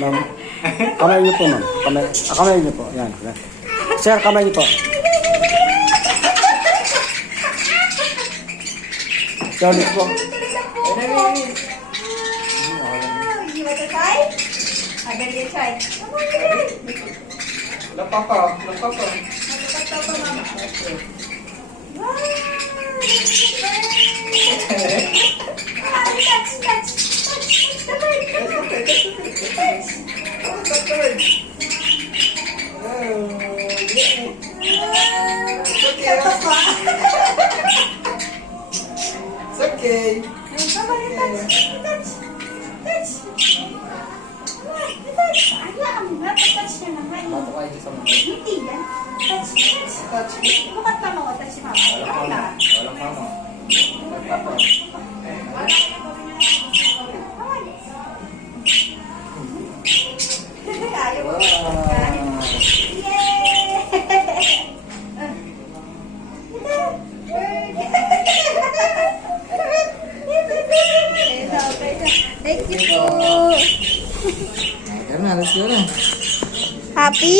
Ma'am. Kamay niyo po, ma'am. Kamay niyo po. Yan. Sir, kamay niyo po. Sorry po. You want to try? I'm gonna get try. Come on, Lapapa. Mama. Wow. Touch the bird. Tapos pa. It's okay. Come on, touch. Hayaan mo nga, touch na naman. Bato kayo sa mga. Hindi yan. Touch. Bukat pa mga touch, mama. Walang mama. Ayaw mo. Thank you po. Kaya na, let's go na. Happy?